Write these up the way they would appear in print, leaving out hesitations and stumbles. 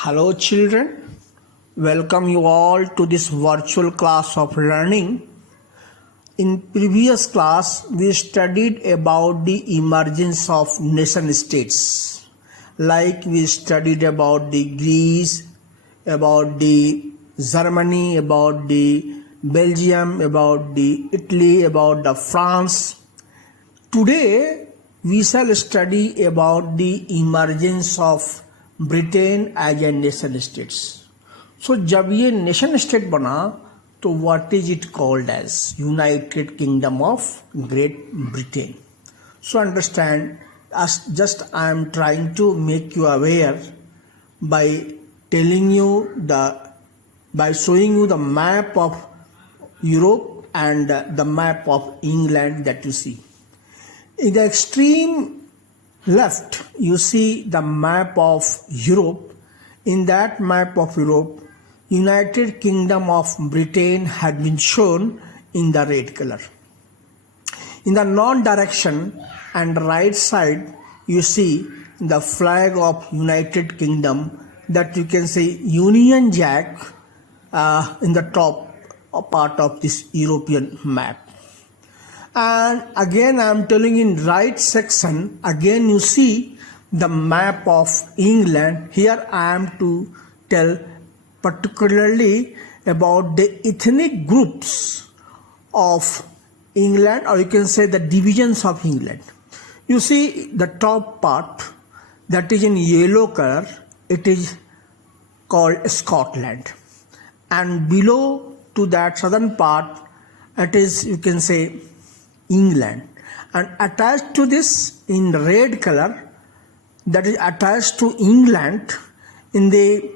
Hello children, welcome you all to this virtual class of learning. In previous class, we studied about the emergence of nation states. Like we studied about the Greece, about the Germany, about the Belgium, about the Italy, about the France. Today, we shall study about the emergence of Britain as a nation states. So जब ये nation state बना तो what is it called as United Kingdom of Great Britain. So understand, just I am trying to make you aware by telling you by showing you the map of Europe and the map of England that you see. In the extreme left, you see the map of Europe. In that map of Europe, United Kingdom of Britain had been shown in the red color. In the north direction and right side, you see the flag of United Kingdom, that you can say Union Jack in the top part of this European map. And again I am telling in right section, again you see the map of England. Here I am to tell particularly about the ethnic groups of England, or you can say the divisions of England. You see the top part that is in yellow color, it is called Scotland, and below to that southern part it is, you can say, England, and attached to this in red color, that is attached to England in the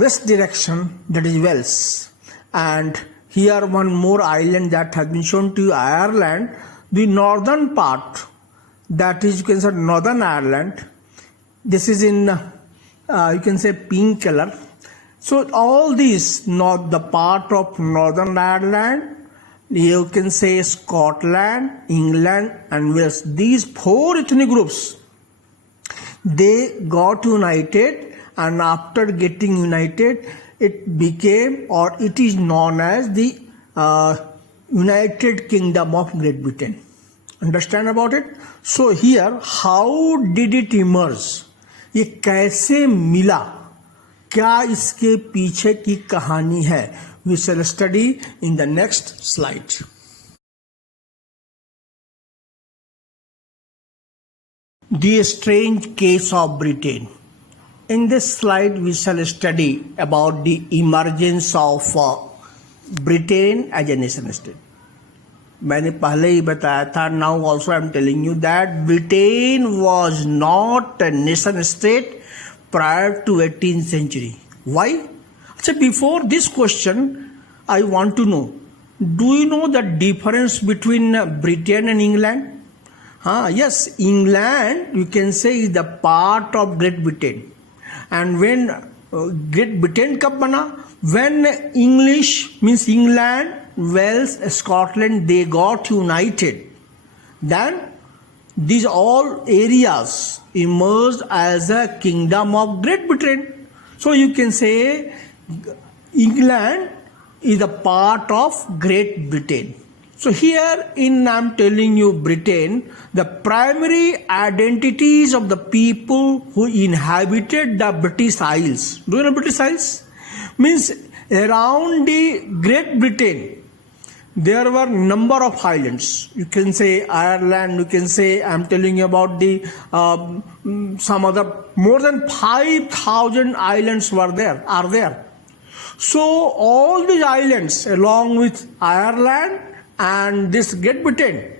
west direction, that is Wales. And here one more island that has been shown to you, Ireland. The northern part, that is, you can say, Northern Ireland, this is in you can say pink color. So all these, not the part of Northern Ireland, you can say Scotland, England and Wales, these four ethnic groups, they got united, and after getting united it became, or it is known as the United Kingdom of Great Britain. Understand about it? So here, how did it emerge? ये कैसे मिला, क्या इसके पीछे की कहानी है? We shall study in the next slide. The strange case of Britain. In this slide, we shall study about the emergence of Britain as a nation state. मैंने पहले ही बताया था, now also I am telling you that Britain was not a nation state prior to 18th century. Why? So before this question, I want to know, do you know the difference between Britain and England? Yes, England, you can say, is the part of Great Britain. And when Great Britain कब बना? When English, means England, Wales, Scotland, they got united, then these all areas emerged as a kingdom of Great Britain. So you can say England is a part of Great Britain. So here in I'm telling you Britain, the primary identities of the people who inhabited the British Isles. Do you know British Isles? Means around the Great Britain, there were number of islands. You can say Ireland, you can say, I'm telling you about the some other, more than 5,000 islands are there. So all these islands along with Ireland and this Great Britain,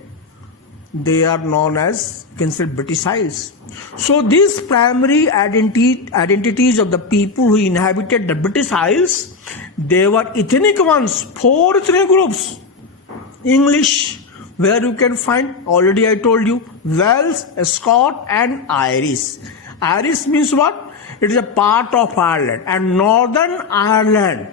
they are known as, you can say, British Isles. So these primary identities of the people who inhabited the British Isles, they were ethnic ones, four ethnic groups. English, where you can find, already I told you, Wales, Scot and Irish. Irish means what? It is a part of Ireland, and Northern Ireland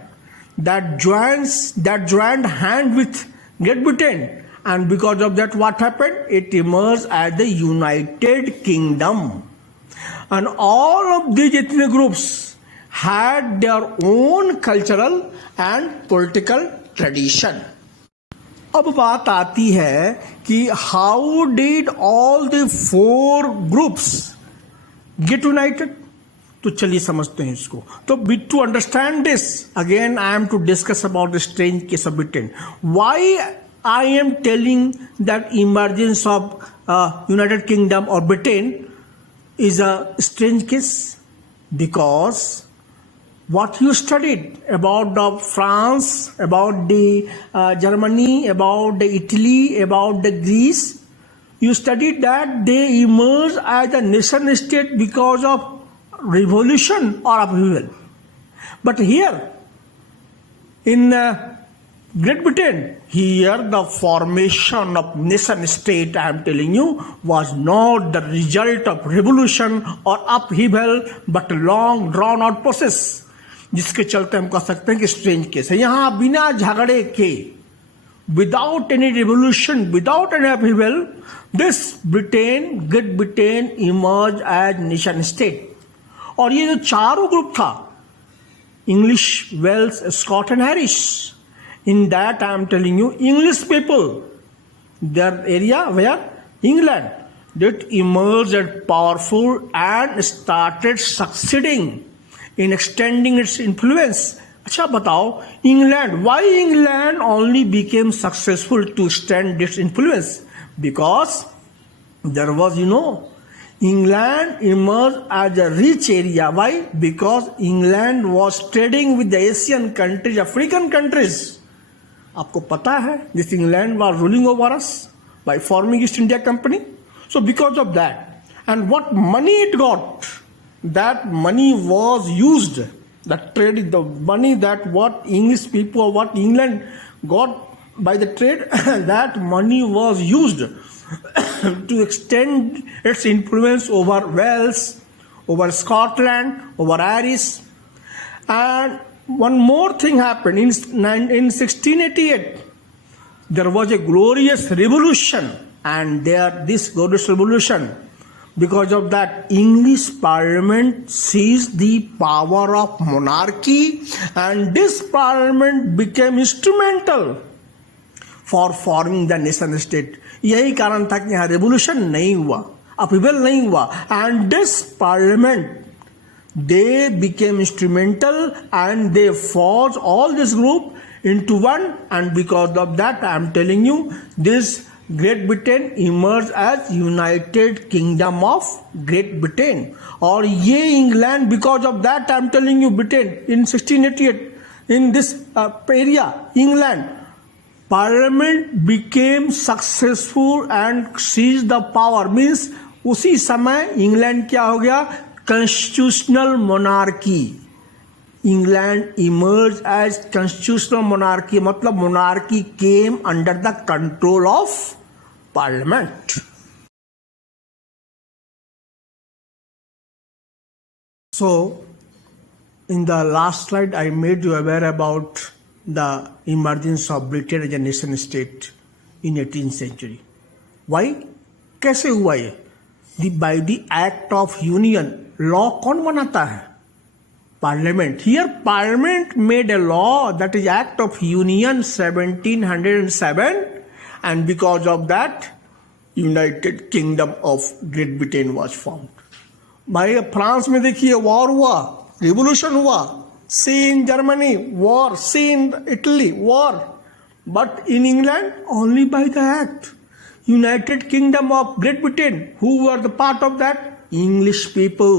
that joined hand with Great Britain, and because of that, what happened? It emerged as the United Kingdom. And all of these ethnic groups, had their own cultural and political tradition. अब बात आती है कि how did all the four groups get united? तो चलिए समझते हैं इसको. तो to understand this, again I am to discuss about the strange case of Britain. Why I am telling that emergence of United Kingdom or Britain is a strange case? Because what you studied about the France, about the Germany, about the Italy, about the Greece, you studied that they emerged as a nation state because of revolution or upheaval. But here in Great Britain, here the formation of nation state, I am telling you, was not the result of revolution or upheaval but a long drawn out process. जिसके चलते हम कह सकते हैं कि strange case है. यहाँ बिना झगड़े के, without any revolution, without any upheaval, this Britain, Great Britain emerge as nation state. और ये जो चारों ग्रुप था, English, Wales, Scot and Irish, in that I am telling you, English people, their area where England, that emerged as powerful and started succeeding in extending its influence. अच्छा बताओ, England, why England only became successful to extend its influence? Because there was, England emerged as a rich area. Why? Because England was trading with the Asian countries, African countries. आपको पता है, this England was ruling over us by forming East India Company. So because of that, and what money it got, that money was used, that trade, the money that what English people or what England got by the trade, that money was used to extend its influence over Wales, over Scotland, over Irish. And one more thing happened. In 1688, there was a glorious revolution, and this glorious revolution, because of that, English Parliament seized the power of monarchy, and this Parliament became instrumental for forming the nation state. यही कारण था कि यहाँ revolution नहीं हुआ, upheaval नहीं हुआ, and this Parliament, they became instrumental and they forged all this group into one, and because of that, I am telling you, this Great Britain emerged as United Kingdom of Great Britain. और ये England, because of that I am telling you, Britain in 1688, in this area, England, Parliament became successful and seized the power. Means उसी समय England क्या हो गया? Constitutional monarchy. England emerged as constitutional monarchy. मतलब monarchy came under the control of Parliament. So, in the last slide, I made you aware about the emergence of Britain as a nation state in 18th century. Why? कैसे हुआ ये? By the Act of Union. Law कौन बनाता है? Parliament. Here, Parliament made a law, that is Act of Union 1707. And because of that, United Kingdom of Great Britain was formed. भाई France में देखिए war हुआ, रिवोल्यूशन हुआ, see in Germany war, see in Italy war, but in England only by the act. United Kingdom of Great Britain, who were the part of that? English people,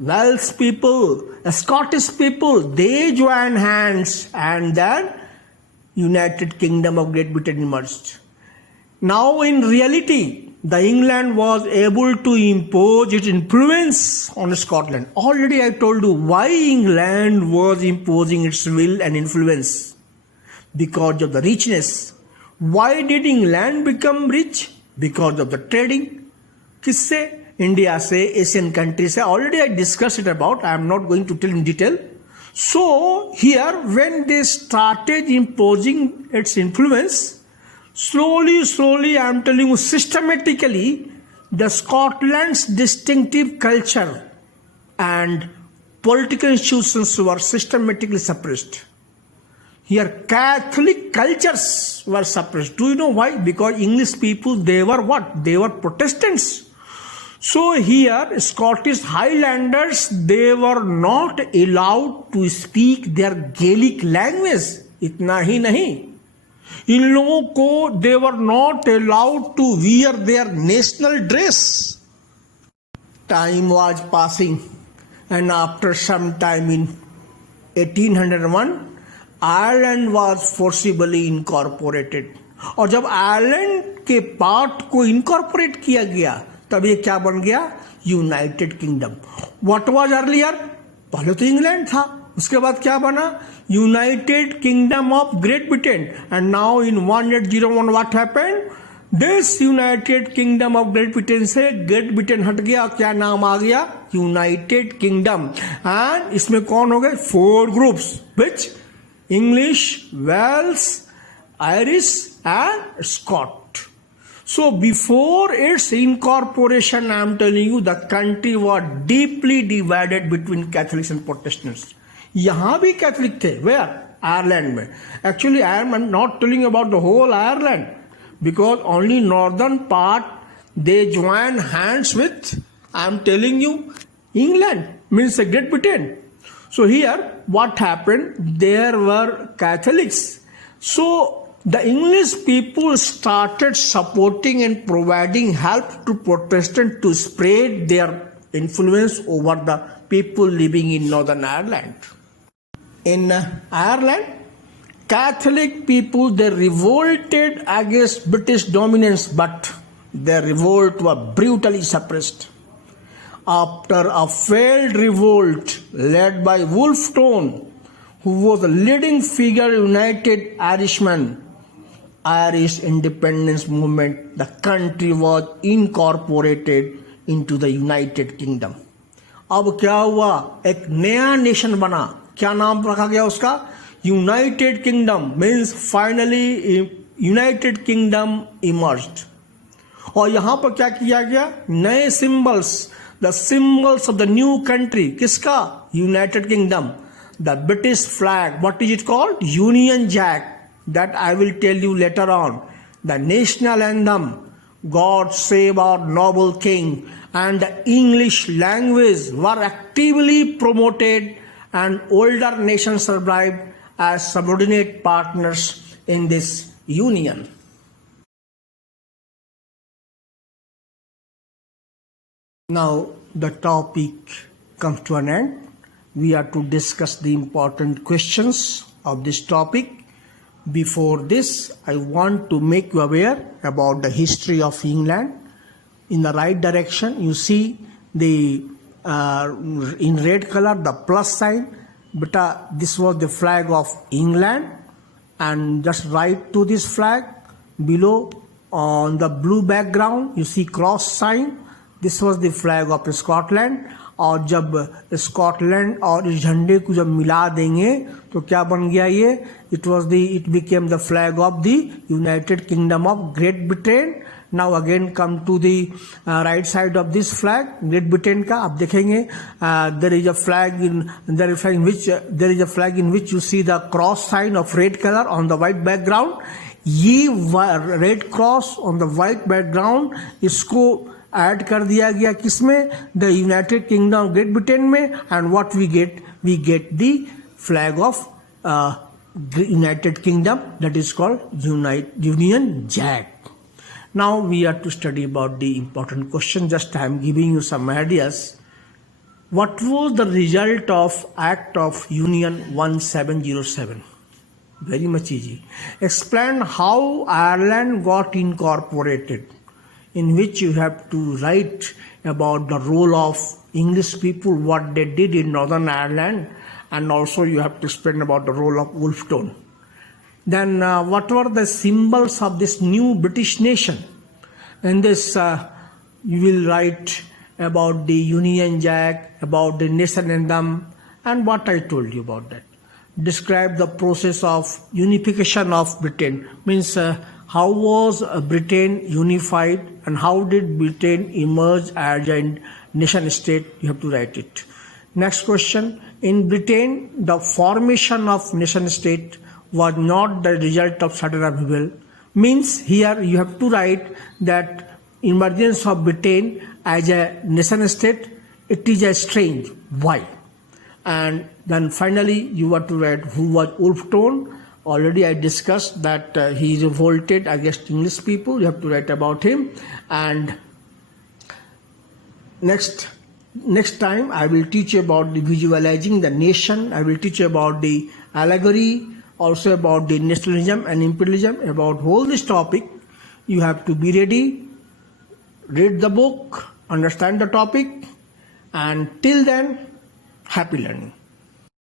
Welsh people, Scottish people, they joined hands, and then United Kingdom of Great Britain emerged. Now in reality, the England was able to impose its influence on Scotland. Already I told you why England was imposing its will and influence. Because of the richness. Why did England become rich? Because of the trading. किससे? India से, Asian country से. Already I discussed it about. I am not going to tell in detail. So here, when they started imposing its influence, slowly, I am telling you, systematically, the Scotland's distinctive culture and political institutions were systematically suppressed. Here, Catholic cultures were suppressed. Do you know why? Because English people, they were what? They were Protestants. So here, Scottish Highlanders, they were not allowed to speak their Gaelic language. इतना ही नहीं, इन लोगों को they were not allowed to wear their national dress. Time was passing, and after some time in 1801, Ireland was forcibly incorporated. और जब Ireland के part को incorporate किया गया तब ये क्या बन गया? United kingdom. What was earlier? पहले तो इंग्लैंड था, उसके बाद क्या बना? United Kingdom of Great Britain. And now in 1801 what happened? This United Kingdom of Great Britain से ग्रेट ब्रिटेन हट गया, क्या नाम आ गया? United kingdom. एंड इसमें कौन हो गए? 4 groups, which English, Wales, Irish and Scot. So before its incorporation, I am telling you, the country was deeply divided between Catholics and Protestants. यहाँ भी कैथलिक थे. Where? Ireland में. Actually, I am not telling about the whole Ireland, because only northern part they joined hands with, I am telling you, England, means Great Britain. So here, what happened? There were Catholics. So the English people started supporting and providing help to Protestants to spread their influence over the people living in Northern Ireland. In Ireland, Catholic people, they revolted against British dominance, but their revolt was brutally suppressed. After a failed revolt led by Wolfe-Tone, who was a leading figure in United Irishman, Irish independence movement, the country was incorporated into the United Kingdom. अब क्या हुआ? एक नया nation बना. क्या नाम रखा गया उसका? United kingdom. Means finally United kingdom emerged. और यहां पर क्या किया गया? नए symbols, the symbols of the new country. किसका? United Kingdom. The British flag. What is it called? Union Jack. That I will tell you later on. The national anthem, God Save Our Noble King, and the English language were actively promoted, and older nations survived as subordinate partners in this union. Now the topic comes to an end. We are to discuss the important questions of this topic. Before this, I want to make you aware about the history of England. In the right direction, you see the in red color the plus sign. But this was the flag of England, and just right to this flag below on the blue background you see cross sign. This was the flag of Scotland. और जब Scotland और इस झंडे को जब मिला देंगे तो क्या बन गया ये? It became the flag of the United Kingdom of Great Britain. Now again come to the right side of this flag, Great Britain का. आप देखेंगे there is a flag in which you see the cross sign of red colour on the white background. ये red cross on the white background, इसको add कर दिया गया किसमें? The United Kingdom Great Britain में. And what we get the flag of United Kingdom, that is called Union Jack. Now we are to study about the important question. Just I am giving you some ideas. What was the result of Act of Union 1707? Very much easy. Explain how Ireland got incorporated, in which you have to write about the role of English people, what they did in Northern Ireland, and also you have to explain about the role of Wolfe-Tone. Then what were the symbols of this new British nation? In this you will write about the Union Jack, about the nation anthem, and what I told you about that. Describe the process of unification of Britain. Means how was Britain unified and how did Britain emerge as a nation state? You have to write it. Next question. In Britain, the formation of nation state was not the result of sudden upheaval. Means here you have to write that emergence of Britain as a nation state, it is a strange. Why? And then finally you have to write who was Wolfe Tone. Already I discussed that he revolted against English people. You have to write about him. And next time I will teach you about the visualizing the nation. I will teach you about the allegory, also about the nationalism and imperialism. About all this topic, you have to be ready, read the book, understand the topic, and till then, happy learning.